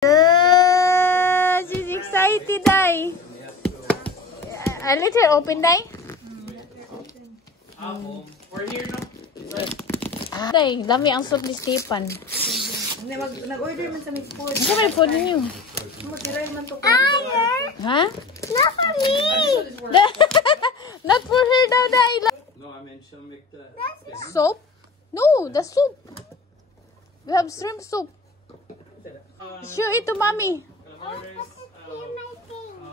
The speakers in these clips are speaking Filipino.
She's excited, Dai. I let her open, Dai. We're here now. Dai, dami ang soup ni Stefan. Nag-order man sa mixed food. Ano may food ninyo? Ha? Not for me. Not for her daw, Dai. No, I meant she'll make the Soup? No, the soup. We have shrimp soup. Show it to mommy.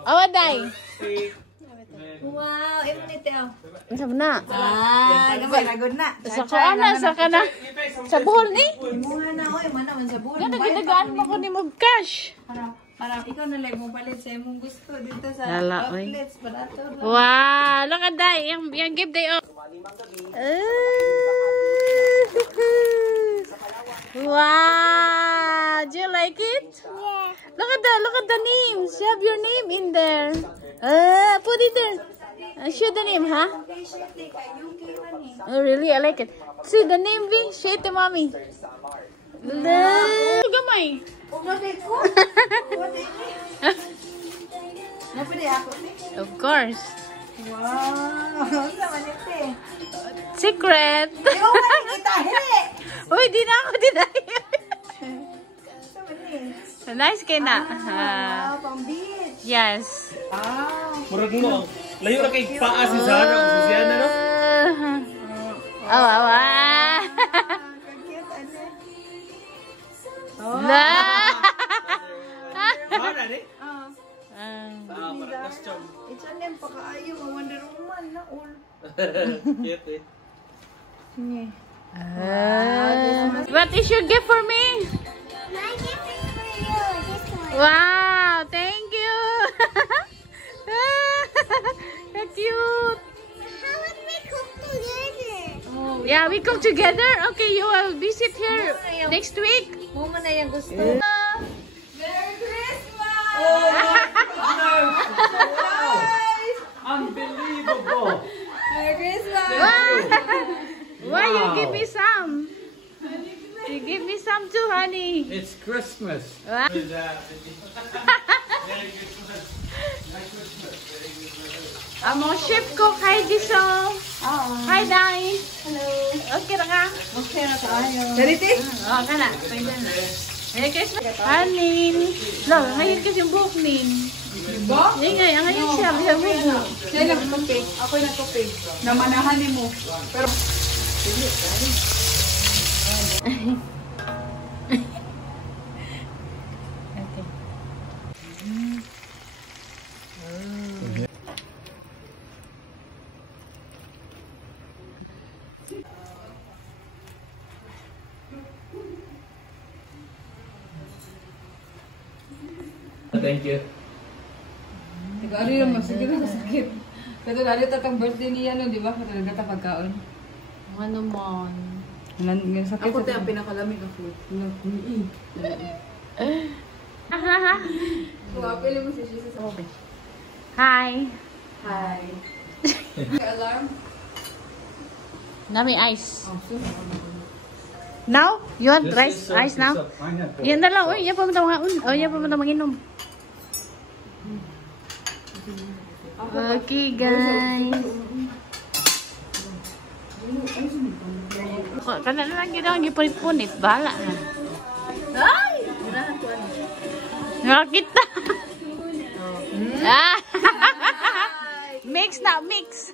Awa, Dai. Wow, even ito. Masab na. Gamay, nagod na. Saka na. Sa buhol ni? Imuha na ako, imuha naman sa buwan. Yan, nagdagaan mo ko ni mo cash. Para ikaw na lang mong palit sa imong gusto dito sa Lala, oy. outlets. Barato lang. Wow, look at that. Yung give day off. Wow, do you like it? Yeah. Look at the names. You have your name in there. Put it there. Show the name, huh? Oh, really? I like it. See the name, V. Show it to mommy. Look, gamay. Of course. Wow, naman ito eh. Secret. Ikaw ba kita? Uy, di na ako dinayo. Nice kay na. Wow, pang beach. Yes. Wow. Murag mo. Layo na kay paa si Zara o si Sienna, no? Awa. Zara, eh? Parang costume. It's on them, pakaayo. Wonder Woman na all. Cute, eh. What is your gift for me? My gift is for you. This one. Wow, thank you. So cute. How would we cook together? Yeah, we come together. Okay, you will visit here next week. Muma na yung gusto. Merry Christmas! Unbelievable! Merry Christmas! Why you give me some? You give me some too, honey. It's Christmas. Wow. Amo chef ko kay Diso. Hi, Dai. Hello. Okay na ka? Okay na tayo. Dariti? Oo, ka na. Pwede na. Merry Christmas. Hanin. Lo, ngayon kasi yung buhok nin. Ba? Ngayon, ngayon siya. May buhok. Siya nagkape. Ako nagkape. Namanahan mo. Pero... Thank you. Nag-ano yung masakit na masakit. Pero lalo tatang birthday niya, no, di ba? Katalaga ta pagkaon. Ano man? Sakit ako tayo ang pinakalamig na food. Pili mo si Jesus sa open. Hi. Hi. May alarm? Nami ice. Oh, so. Now? You want rice? Ice now? Yan na lang. Uy, yan pa mo na yan pa mo na manginom. Okay, guys. Kana na lang ginawa, gipunit-punit. Bahala na. Ay! Nakakita. Mix na, mix.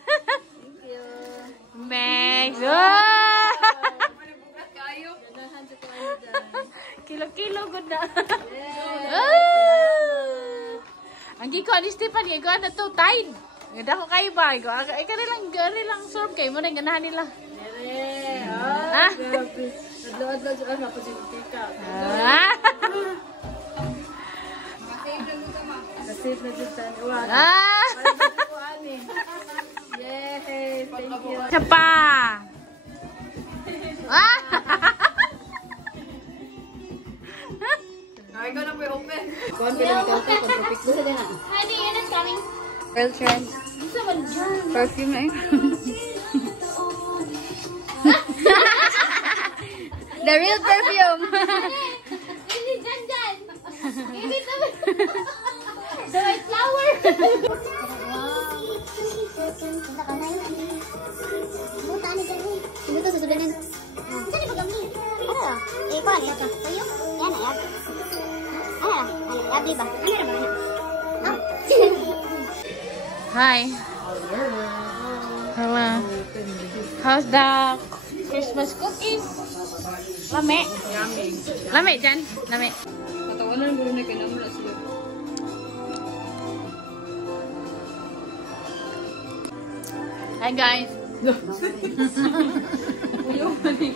Mix. Kilo-kilo good na. Ang giko ni Stefan, giko na to, tide. Ganda ko kayo ba? Ay, kanilang serve kayo mo na yung ganahan nila. Ah? Adlo-adlo sa ano, kasi magkika. Kasip na dito sa iwan. Yay! Thank you. Isa pa. Ay, ikaw na po yung open. Honey, yun is coming. Well, trend. Perfume na yun. The real perfume. Ini jangan. Dito sa sudanan. Saan ba kami? Ano lang? Eh, kuha niya ka. Sa'yo? Yan, ayag. Ano lang? Ayag, ba? Ano naman? Oh. Hi. Hello. How's the Christmas cookies? Lame. Lame dyan. Lame. Katawanan ko rin na kinamula sila. Hi guys. Uyo, mali.